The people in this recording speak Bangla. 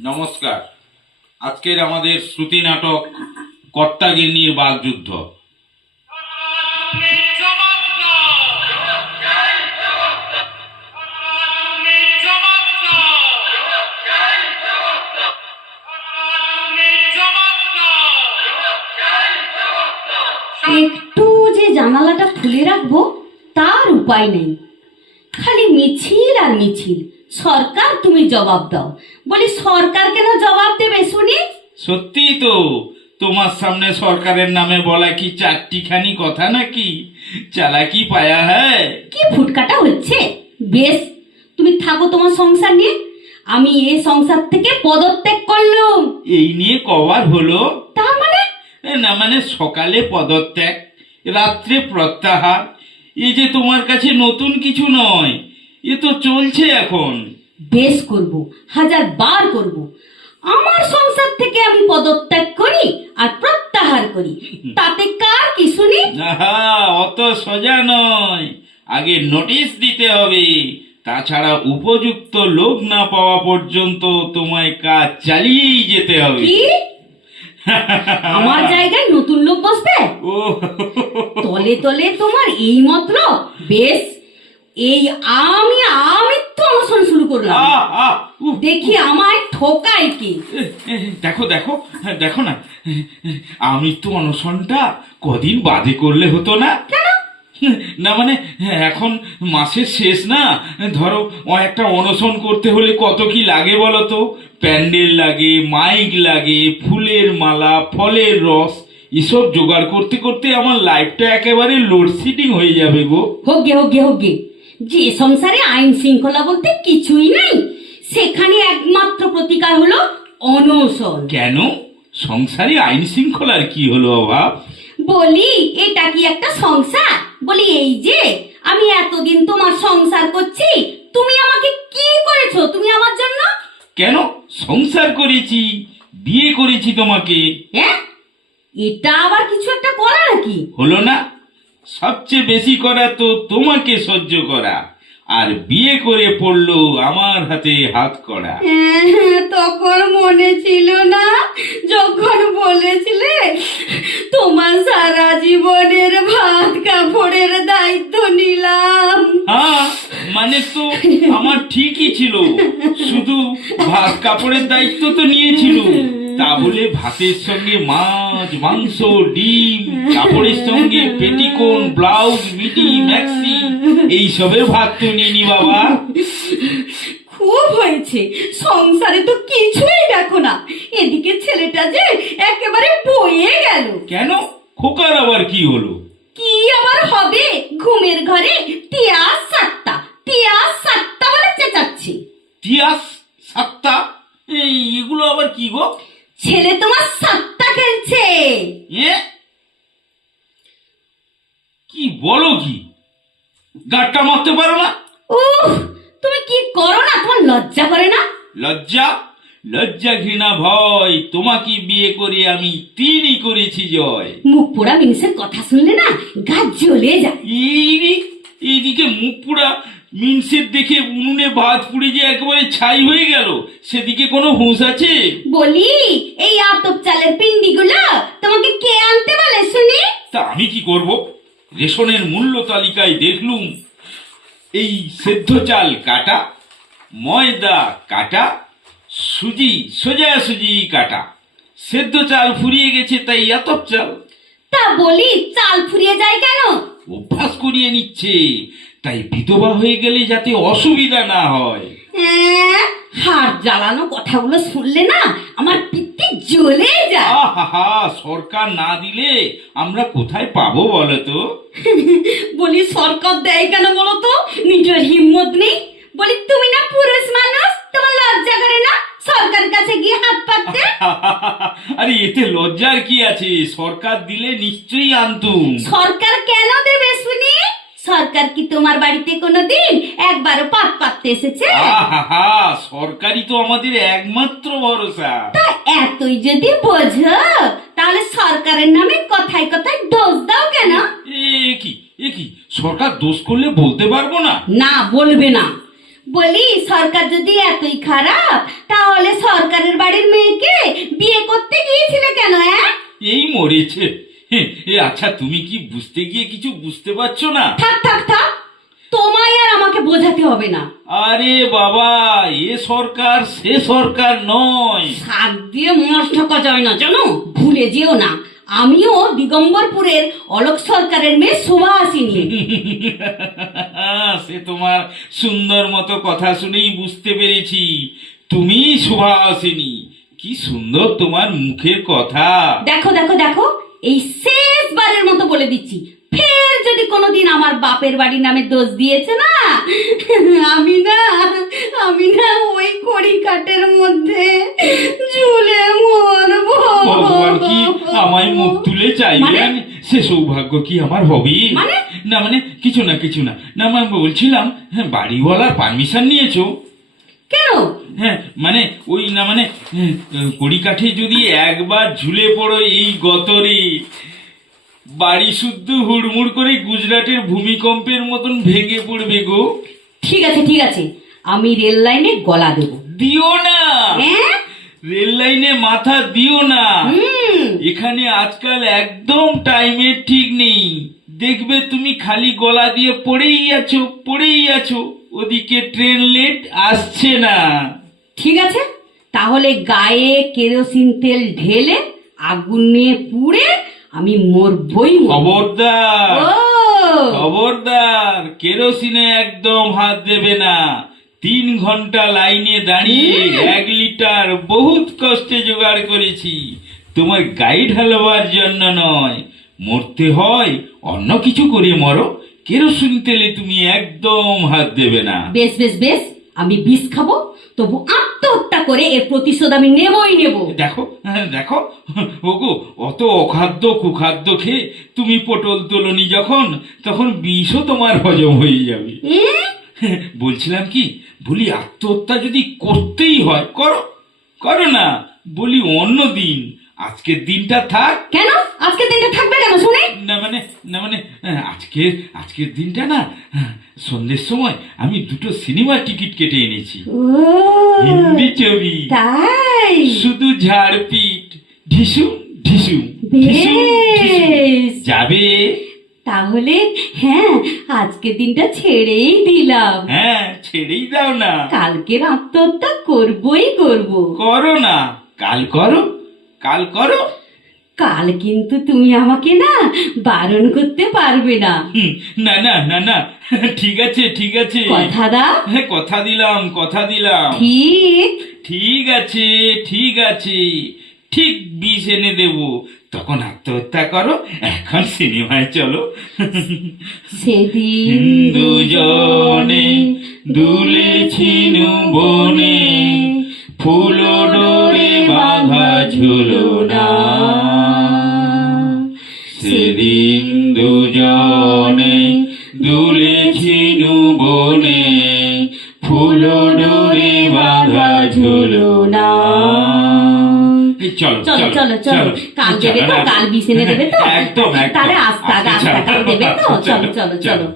নমস্কার। আজকের আমাদের শ্রুতি নাটক কর্তাগিন্নির বাগযুদ্ধ একটু যে জানালাটা খুলে রাখব, তার উপায় নেই। খালি মিছিল আর মিছিল। সরকার তুমি জবাব দাও। বলি সরকার কেন জবাব দেবে শুনি? সত্যিই তো তোমার সামনে সরকারের নামে বলা কি চারটিখানি কথা নাকি? চালাকি পায়া হ্যায়? কি ফুটকাটা হচ্ছে? বেশ তুমি থাকো তোমার সংসার নিয়ে। আমি এই সংসার থেকে পদত্যাগ করলুম। এই নিয়ে কবার হলো? তার মানে? না মানে সকালে পদত্যাগ রাত্রে প্রত্যাহার। এ যে তোমার কাছে নতুন কিছু নয় এ তো চলছে এখন। বেশ করব হাজার বার করব। আমার সংসার থেকে আমি পদত্যাগ করি আর প্রত্যাহার করি তাতে কার কি শুনি? আহা অত সোজা নয়। আগে নোটিশ দিতে হবে তাছাড়া উপযুক্ত লোক না পাওয়া পর্যন্ত তোমায় কাজ চালিয়েই যেতে হবে। কি? আমার জায়গায় নতুন লোক বসবে? ও। তলে তলে তোমার এই মতলব বেশ। এই আমি আমি তো অনশন শুরু করলাম। দেখি আমায় ঠকায় কি? দেখো দেখো দেখো না। আমি তো অনশনটা কদিন বাদে করলে হতো না। না মানে এখন মাসের শেষ না। ধরো একটা অনশন করতে হলে কত কি লাগে বলো তো? প্যান্ডেল লাগে মাইক লাগে ফুলের মালা ফলের রস এসব জোগাড় করতে করতে আমার লাইফটা একেবারে লোডশেডিং হয়ে যাবে গো। হোগে হোগে হোগে যে সংসারে আইন শৃঙ্খলা বলতে কিছুই নাই। সেখানে একমাত্র প্রতিকার হলো অনশন। কেন? সংসারে আইন শৃঙ্খলার কি হলো অভাব? বলি এটা কি একটা সংসার? বলি এই যে আমি এতদিন তোমার সংসার করছি তুমি আমাকে কি করেছ? তুমি আমার জন্য? কেন? সংসার করেছি বিয়ে করেছি তোমাকে। হ্যাঁ? এটা আবার কিছু একটা করা নাকি? হলো না? সবচেয়ে বেশি করা তো তোমাকে সহ্য করা। আর বিয়ে করে পড়ল আমার হাতে হাত করা। হ্যাঁ, তখন মনে ছিল না যখন বলেছিলে তোমার সারা জীবনের ভাত কাপড়ের দায়িত্ব নিলাম। হ্যাঁ মানে তো আমার ঠিকই ছিল। শুধু ভাত কাপড়ের দায়িত্ব তো নিয়েছিল। তা বলে ভাতের সঙ্গে মাছ মাংস ডিম কাপড়ের সঙ্গে পেটিকোন ব্লাউজ মিটি ম্যাক্সি এইসবের ভাত তো নিইনি বাবা। খুব হয়েছে। সংসারে তো কিছুই দেখো না। এদিকে ছেলেটা যে একেবারে বয়ে গেল। কেন? খোকার আবার কি হলো? কি আবার হবে? ঘুমের ঘরে তিয়াস সাতটা তিয়াস সাতটা বলে চেঁচাচ্ছে। তিয়াস সাতটা? এগুলো আবার কি গো? ছেলে তোমার সাতটা খেলছে। এ কি বলো কি? গাটটা মারতে পারো না? উফ তুমি কি করো না? তোমার লজ্জা করে না? লজ্জা? লজ্জা ঘৃণা ভয় তোমাকে বিয়ে করে আমি তিনই করেছি জয়। মুখ পোড়া মিনিসের কথা শুনলে না গা জ্বলে যায়। এই এইদিকে মুখ পুরা মিনসের দেখে উনুনে ভাত পুড়ে যে একেবারে ছাই হয়ে গেল সেদিকে কোনো হুঁশ আছে? বলি এই আতপ চালের পিন্ডিগুলো তোমাকে কে আনতে বলে শুনি? তা আমি কি করব? রেশনের মূল্য তালিকায় দেখলুম এই সেদ্ধ চাল কাটা ময়দা কাটা সুজি সোজা সুজি কাটা। সেদ্ধ চাল ফুরিয়ে গেছে তাই এতপ চাল। তা বলি চাল ফুরিয়ে যায় কেন? অভ্যাস করিয়ে নিচ্ছে। তাই বিধবা হয়ে গেলে যাতে অসুবিধা না হয়। হ্যাঁ, জ্বালানো কথাগুলো শুনলে না আমার পিত্তি জ্বলে যায়। আহা সরকার না দিলে আমরা কোথায় পাবো বলো তো? বলি সরকার দেয় কেন বলো তো? নিজের হিম্মত নেই। বলি তুমি না পুরুষ মানুষ তোমার লজ্জা করে না? সরকারের কাছে গিয়ে হাত পাততে? আরে এতে লজ্জার কি আছে? সরকার দিলে নিশ্চয়ই আনতুম। সরকার কেন দেবে শুনি? সরকার কি তোমার বাড়িতে কোনোদিন একবারও পাত পাততে এসেছে? সরকারি তো আমাদের একমাত্র ভরসা। তা এতই যদি বোঝো তাহলে সরকারের নামে কথায় কথায় দোষ দাও কেন? এ কি এ কি সরকার দোষ করলে বলতে পারব না? না বলবে না। বলি সরকার যদি এতই খারাপ তাহলে সরকারের বাড়ির মেয়েকে বিয়ে করতে গিয়েছিলে কেন হ্যাঁ এই মরেছে। এ আচ্ছা তুমি কি বুঝতে গিয়ে কিছু বুঝতে পারছ না? থাক থাক থাক তোমায় আর আমাকে বোঝাতে হবে না। আরে বাবা এ সরকার সে সরকার নয়। শাক দিয়ে মাছ ঢোকা যায় না জানো? ভুলে যেও না আমিও দিগম্বরপুরের অলোক সরকারের মেয়ে শোভা আসিনি সে তোমার সুন্দর মতো কথা শুনেই বুঝতে পেরেছি। তুমি সুভাষিনী কি সুন্দর তোমার মুখের কথা। দেখো দেখো দেখো এই শেষবারের মতো বলে দিচ্ছি ফের যদি কোনোদিন আমার বাপের বাড়ির নামে দোষ দিয়েছে না আমি না আমি না ওই কড়ি কাঠের মধ্যে ঝুলে মরবো। ভগবান কি আমায় মুখ তুলে চাইলেন? সে সৌভাগ্য কি আমার হবে? মানে? না মানে কিছু না কিছু না। না আমি বলছিলাম হ্যাঁ বাড়িওয়ালার পারমিশন নিয়েছো। হ্যাঁ মানে ওই না মানে হ্যাঁ, কড়ি কাঠে যদি একবার ঝুলে পড়ো এই গতরে বাড়ি শুদ্ধ হুড়মুড় করে গুজরাটের ভূমিকম্পের মতন ভেঙে পড়বে গো। ঠিক আছে ঠিক আছে। আমি রেল লাইনে গলা দেবো। দিও না। হ্যাঁ? রেল লাইনে মাথা দিও না। এখানে আজকাল একদম টাইমের ঠিক নেই। দেখবে তুমি খালি গলা দিয়ে পড়েই আছো পড়েই আছো। ওদিকে ট্রেন লেট আসছে না। ঠিক আছে? তাহলে গায়ে কেরোসিন তেল ঢেলে আগুন পুড়ে আমি মরবই মরবো। খবরদার খবরদার কেরোসিনে একদম হাত দেবে না। তিন ঘণ্টা লাইনে দাঁড়িয়ে এক লিটার বহুত কষ্টে জোগাড় করেছি। তোমার গাইড হালবার জন্য নয়। মরতে হয় অন্য কিছু করে মরো। কেরোসিন তেলে তুমি একদম হাত দেবে না। বেশ বেশ বেশ আমি বিষ খাব। তবু আত্মহত্যা করে এর প্রতিশোধ আমি নেবই নেব। দেখো হ্যাঁ, দেখো। ওগো অত অখাদ্য কুখাদ্য খেয়ে তুমি পটল তোলনি যখন তখন বিষও তোমার হজম হয়ে যাবে। বলছিলাম কি বলি আত্মহত্যা যদি করতেই হয় করো। করো না বলি অন্য দিন আজকের দিনটা থাক। কেন? আজকে দিনটা থাকবে কেন? শুনে। না মানে না মানে আহ, আজকের আজকের দিনটা না আহ, সন্ধ্যের সময় আমি দুটো সিনেমা টিকিট কেটে এনেছি। হিন্দি ছবি। তাই? শুধু ঝাড়পিট। ঢিসুম ঢিসুম ঢিসুম, ঢিসুম। যাবে? তাহলে হ্যাঁ আজকে দিনটা ছেড়েই দিলাম। হ্যাঁ ছেড়েই দাও না। কালকের আত্মহত্যা করবই করব। করো না। কাল করো। কাল করো। কাল কিন্তু তুমি আমাকে না বারণ করতে পারবে না। হুম, না না না না। ঠিক আছে ঠিক আছে। কথা দাও হ্যাঁ কথা দিলাম কথা দিলাম। ঠিক। ঠিক আছে ঠিক আছে। ঠিক বিষ এনে দেব। তখন আত্মহত্যা করো এখন সিনেমায় চলো। সেদিন দুজনে দুলেছিল বনে ফুল দুজনে দুলেছিল বনে ফুল ডোরে বাঁধা ঝুলো না চলো চলো চলো চলো কাল দেবে তো। কাল বিষ এনে দেবে তো। একদম তাহলে আস্তে আস্তা দেবে তো? চলো, চলো চলো।